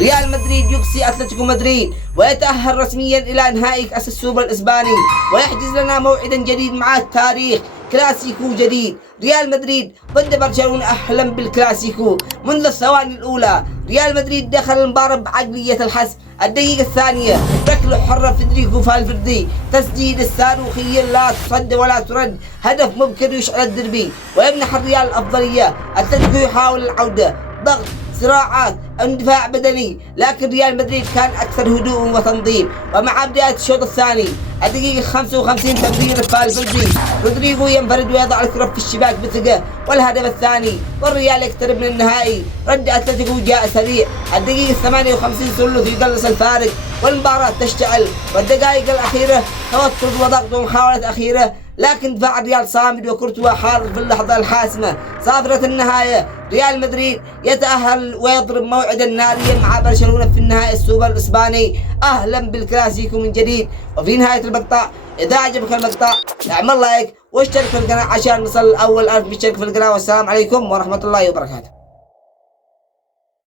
ريال مدريد يقصي أتلتيكو مدريد ويتأهل رسميا إلى نهائي كأس السوبر الإسباني، ويحجز لنا موعدا جديد مع التاريخ، كلاسيكو جديد. ريال مدريد ضد برشلونة أحلم بالكلاسيكو منذ الثواني الأولى. ريال مدريد دخل المباراة بعقلية الحسم. الدقيقة الثانية ركلة حرة فيدريكو فالفردي، تسديد الصاروخية لا تصد ولا ترد، هدف مبكر يشعل الدربي ويمنح الريال الأفضلية. أتلتيكو يحاول العودة، ضغط، صراعات، اندفاع بدني، لكن ريال مدريد كان أكثر هدوء وتنظيم. ومع بداية الشوط الثاني الدقيقة 55 تمرير فالفردي، رودريغو ينفرد ويضع الكرة في الشباك بثقة، والهدف الثاني والريال يقترب من النهائي. رد أتلتيكو جاء سريع، الدقيقة 58 ثلث يقلص الفارق والمباراة تشتعل، والدقائق الأخيرة توتر وضغط ومحاولة أخيرة، لكن دفاع الريال صامد وكورتوا حاضر في اللحظة الحاسمة. صافرة النهاية، ريال مدريد يتأهل ويضرب موعدا ناريا مع برشلونة في النهائي السوبر الإسباني. أهلا بالكلاسيكو من جديد. وفي نهاية المقطع إذا عجبك المقطع اعمل لايك واشترك في القناة عشان نصل أول 1000 مشترك في القناة، والسلام عليكم ورحمة الله وبركاته.